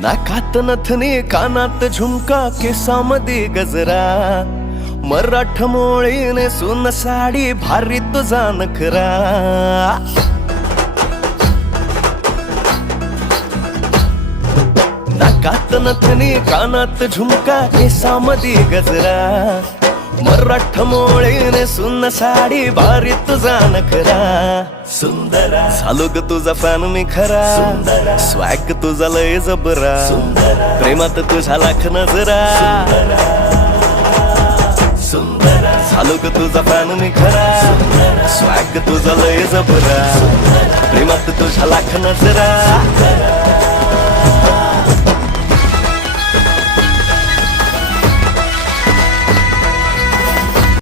नाकात नथनी कानात झुमका केसामध्ये गजरा मराठ मोळीने सुन साडी भारी तुझा नखरा नाकात नथनी कानात झुमका केसामध्ये गजरा मराठ मोळीने सुन साडी भारी तुझा नखरा सुंदरा झालो ग तुझा फॅन मी खरा सुंदरा स्वॅग तुझा लय जबरा सुंदरा प्रेमात तुझा लाख नजरा सुंदरा झालो ग तुझा फॅन मी खरा स्वॅग तुझा लय जबरा प्रेमात तुझा लाख नजरा